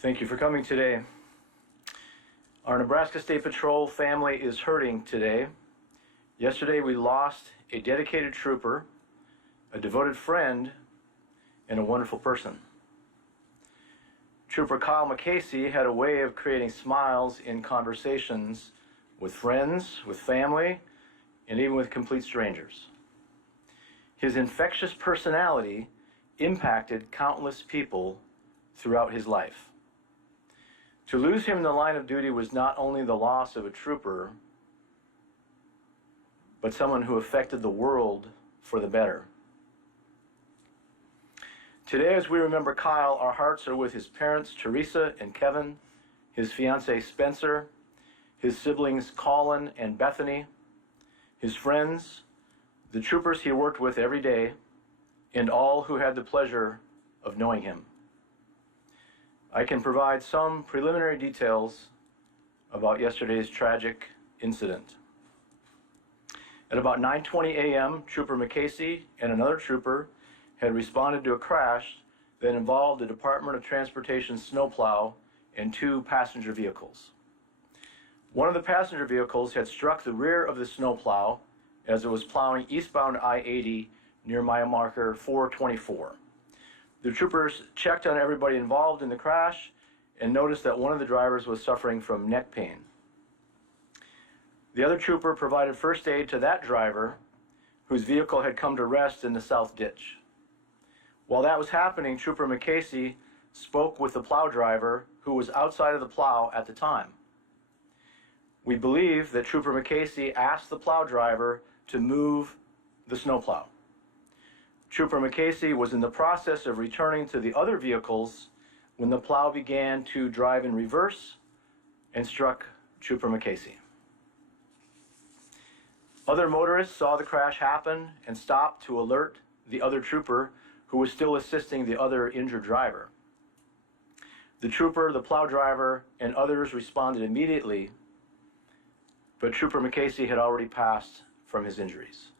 Thank you for coming today. Our Nebraska State Patrol family is hurting today. Yesterday we lost a dedicated trooper, a devoted friend, and a wonderful person. Trooper Kyle McAcy had a way of creating smiles in conversations with friends, with family, and even with complete strangers. His infectious personality impacted countless people throughout his life. To lose him in the line of duty was not only the loss of a trooper, but someone who affected the world for the better. Today, as we remember Kyle, our hearts are with his parents, Teresa and Kevin, his fiancée, Spencer, his siblings, Colin and Bethany, his friends, the troopers he worked with every day, and all who had the pleasure of knowing him. I can provide some preliminary details about yesterday's tragic incident. At about 9:20 a.m., Trooper McAcy and another trooper had responded to a crash that involved a Department of Transportation snowplow and two passenger vehicles. One of the passenger vehicles had struck the rear of the snowplow as it was plowing eastbound I-80 near mile marker 424. The troopers checked on everybody involved in the crash and noticed that one of the drivers was suffering from neck pain. The other trooper provided first aid to that driver, whose vehicle had come to rest in the south ditch. While that was happening, Trooper McAcy spoke with the plow driver, who was outside of the plow at the time. We believe that Trooper McAcy asked the plow driver to move the snowplow. Trooper McAcy was in the process of returning to the other vehicles when the plow began to drive in reverse and struck Trooper McAcy. Other motorists saw the crash happen and stopped to alert the other trooper, who was still assisting the other injured driver. The trooper, the plow driver, and others responded immediately, but Trooper McAcy had already passed from his injuries.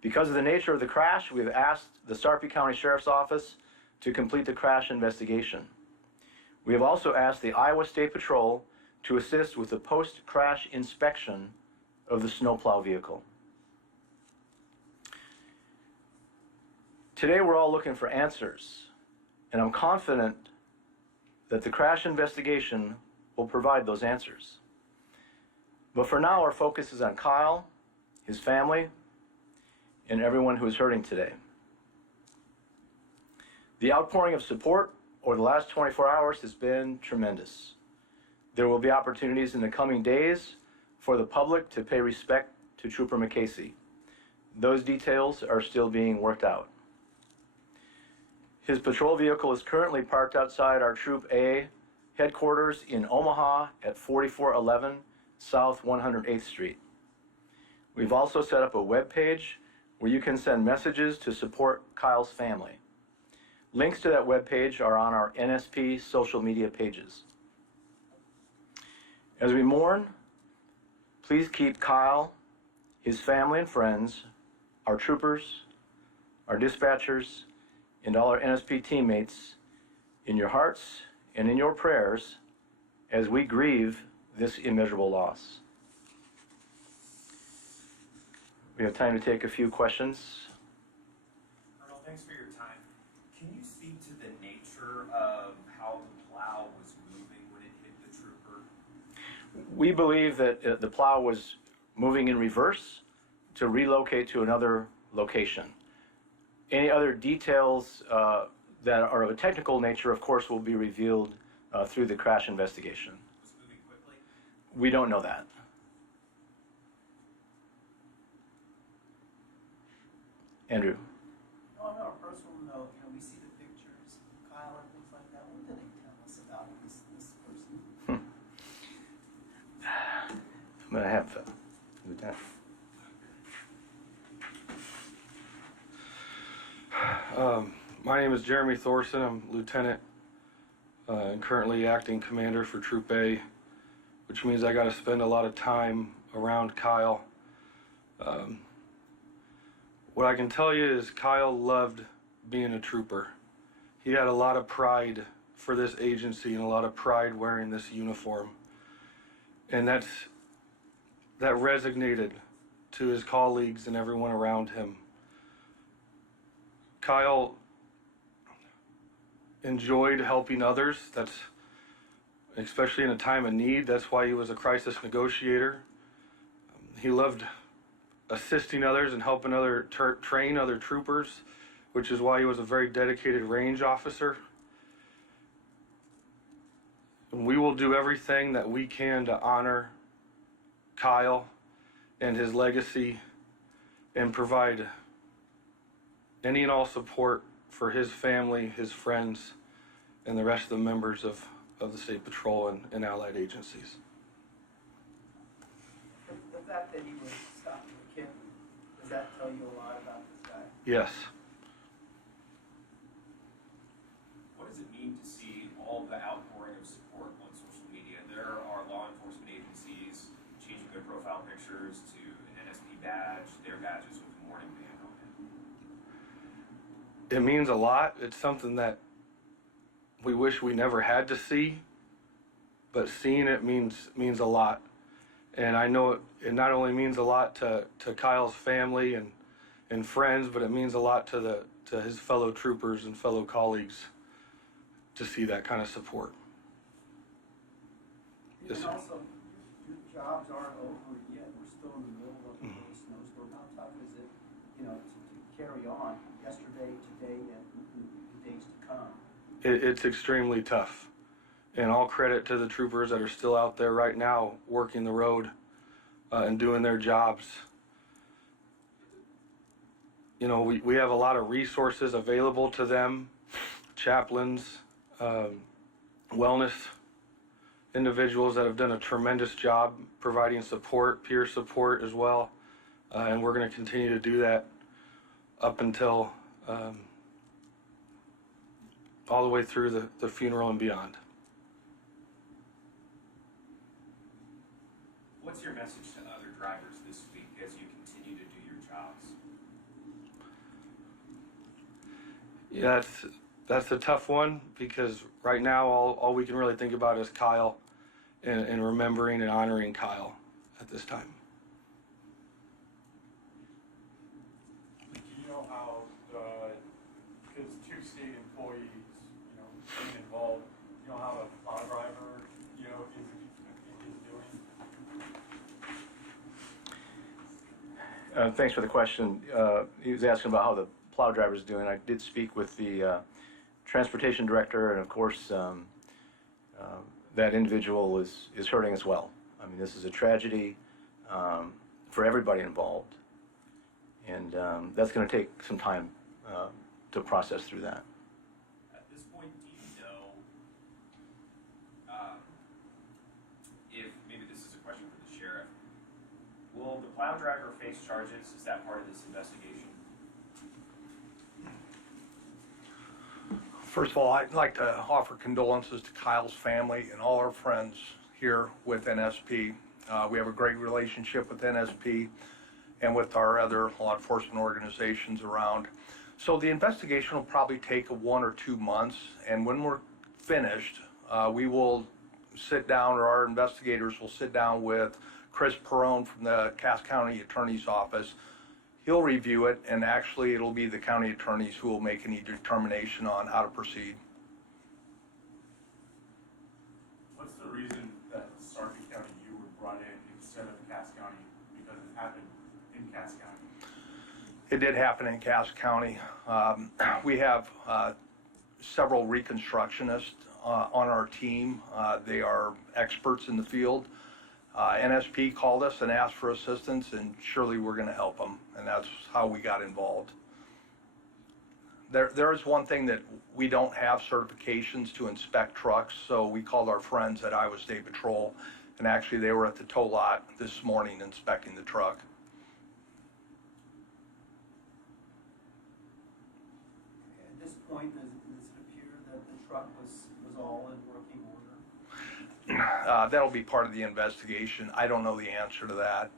Because of the nature of the crash, we have asked the Sarpy County Sheriff's Office to complete the crash investigation. We have also asked the Iowa State Patrol to assist with the post-crash inspection of the snowplow vehicle. Today we're all looking for answers, and I'm confident that the crash investigation will provide those answers. But for now, our focus is on Kyle, his family, and everyone who is hurting today. The outpouring of support over the last 24 hours has been tremendous. There will be opportunities in the coming days for the public to pay respect to Trooper McAcy. Those details are still being worked out. His patrol vehicle is currently parked outside our Troop A headquarters in Omaha at 4411 South 108th Street. We've also set up a web page where you can send messages to support Kyle's family. Links to that webpage are on our NSP social media pages. As we mourn, please keep Kyle, his family and friends, our troopers, our dispatchers, and all our NSP teammates in your hearts and in your prayers as we grieve this immeasurable loss. We have time to take a few questions. Colonel, thanks for your time. Can you speak to the nature of how the plow was moving when it hit the trooper? We believe that the plow was moving in reverse to relocate to another location. Any other details that are of a technical nature, of course, will be revealed through the crash investigation. Was it moving quickly? We don't know that. Andrew. On a personal note, we see the pictures of Kyle and things like that. What do they tell us about this person? I'm going to have Lieutenant. My name is Jeremy Thorson. I'm lieutenant and currently acting commander for Troop A, which means I got to spend a lot of time around Kyle. What I can tell you is Kyle loved being a trooper. He had a lot of pride for this agency and a lot of pride wearing this uniform. And that resonated to his colleagues and everyone around him. Kyle enjoyed helping others. That's especially in a time of need. That's why he was a crisis negotiator. He loved assisting others and helping train other troopers, which is why he was a very dedicated range officer. And we will do everything that we can to honor Kyle and his legacy and provide any and all support for his family, his friends, and the rest of the members of the State Patrol and allied agencies. The fact that he was stopping a kid, does that tell you a lot about this guy? Yes. What does it mean to see all the outpouring of support on social media? There are law enforcement agencies changing their profile pictures to an NSP badge, their badges with a mourning band on it. It means a lot. It's something that we wish we never had to see, but seeing it means a lot. And I know it not only means a lot to Kyle's family and friends, but it means a lot to his fellow troopers and fellow colleagues to see that kind of support. And Yes, sir. also, your jobs aren't over yet. We're still in the middle of a snowstorm. How tough is it, to carry on yesterday, today, and the days to come? It's extremely tough. And all credit to the troopers that are still out there right now working the road and doing their jobs. We have a lot of resources available to them, chaplains, wellness individuals that have done a tremendous job providing support, peer support as well. And we're going to continue to do that up until all the way through the funeral and beyond. What's your message to other drivers this week as you continue to do your jobs? Yeah, that's a tough one because right now all we can really think about is Kyle and remembering and honoring Kyle at this time. Do you know how because two state employees, being involved, how the plow driver, is doing? Thanks for the question. He was asking about how the plow driver is doing. I did speak with the transportation director, and of course, that individual is hurting as well. I mean, this is a tragedy for everybody involved, and that's going to take some time to process through that. At this point, do you know if, maybe this is a question for the sheriff, will the plow driver face charges? Is that part of this investigation? First of all, I'd like to offer condolences to Kyle's family and all our friends here with NSP. We have a great relationship with NSP and with our other law enforcement organizations around. So the investigation will probably take 1 or 2 months, and when we're finished, we will sit down, or our investigators will sit down with Chris Perone from the Cass County Attorney's Office. He'll review it, and actually it'll be the county attorneys who will make any determination on how to proceed. What's the reason that Sarpy County you were brought in instead of Cass County? Because it happened in Cass County. It did happen in Cass County. We have several reconstructionists on our team. They are experts in the field. NSP called us and asked for assistance, and surely we're going to help them, and that's how we got involved. There is one thing that we don't have certifications to inspect trucks, so we called our friends at Iowa State Patrol, and actually they were at the tow lot this morning inspecting the truck. At this point, does it appear that the truck was all in working order? That'll be part of the investigation. I don't know the answer to that.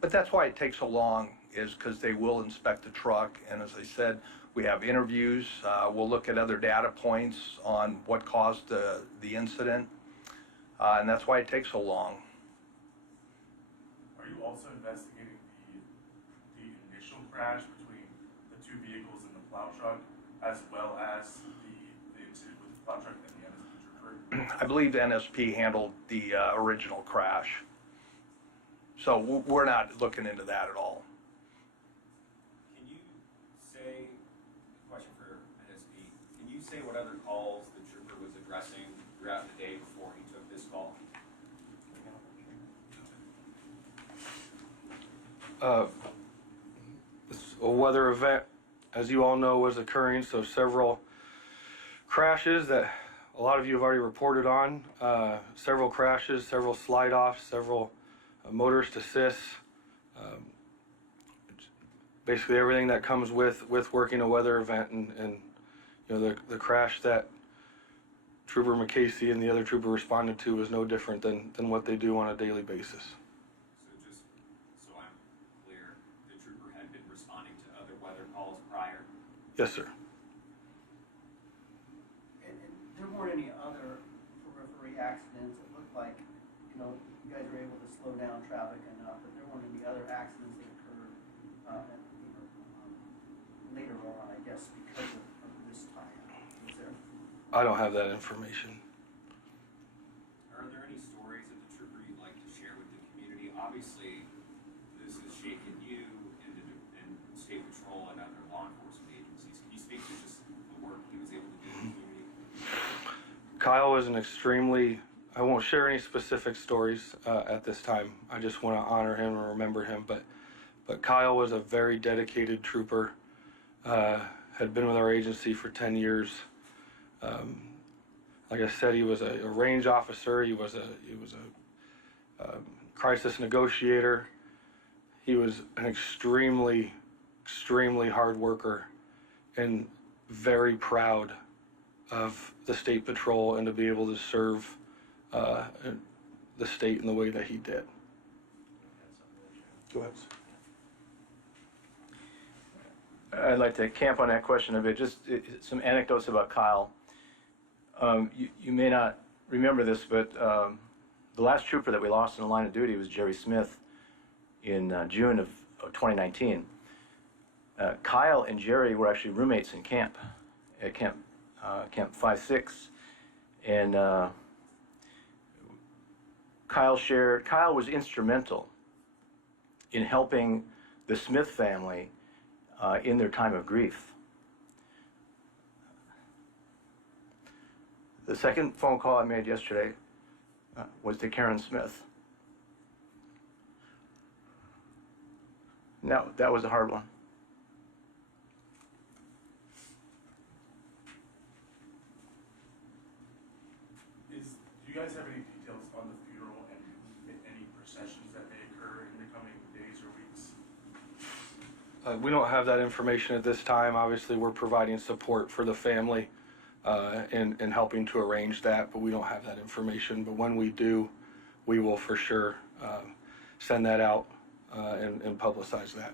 But that's why it takes so long, is because they will inspect the truck. And as I said, We have interviews. We'll look at other data points on what caused the incident, and that's why it takes so long. Are you also investigating the initial crash between the two vehicles and the plow truck, as well as the incident with the plow truck and the NSP trooper? I believe the NSP handled the original crash. So we're not looking into that at all. Can you say, question for NSP, can you say what other calls the trooper was addressing throughout the day before he took this call? A weather event, as you all know, was occurring, so several crashes that a lot of you have already reported on, several crashes, several slide-offs, several motorist assists, basically everything that comes with working a weather event, and you know, the crash that Trooper McAcy and the other trooper responded to was no different than what they do on a daily basis. So just so I'm clear, the trooper had been responding to other weather calls prior? Yes, sir. And there weren't any other periphery accidents. It looked like, you know, you guys were able to slow down traffic enough, but there weren't any other accidents that occurred, later on, I guess, because of this tie-up. Was there? I don't have that information. Are there any stories that the trooper you'd like to share with the community? Obviously, this has shaken you and State Patrol and other law enforcement agencies. Can you speak to just the work he was able to do in the community? Kyle was an extremely, I won't share any specific stories at this time. I just want to honor him and remember him. But Kyle was a very dedicated trooper, had been with our agency for 10 years. Like I said, he was a range officer. He was a crisis negotiator. He was an extremely hard worker, and very proud of the State Patrol and to be able to serve the state in the way that he did. Go ahead. I'd like to camp on that question a bit. Just some anecdotes about Kyle. You may not remember this, but the last trooper that we lost in the line of duty was Jerry Smith in June of 2019. Kyle and Jerry were actually roommates in camp, at Camp 5-6, and Kyle was instrumental in helping the Smith family in their time of grief. The second phone call I made yesterday was to Karen Smith. No, that was a hard one. Do you guys have any details on the funeral and any processions that may occur in the coming days or weeks? We don't have that information at this time. Obviously, we're providing support for the family and helping to arrange that, but we don't have that information. But when we do, we will for sure send that out and publicize that.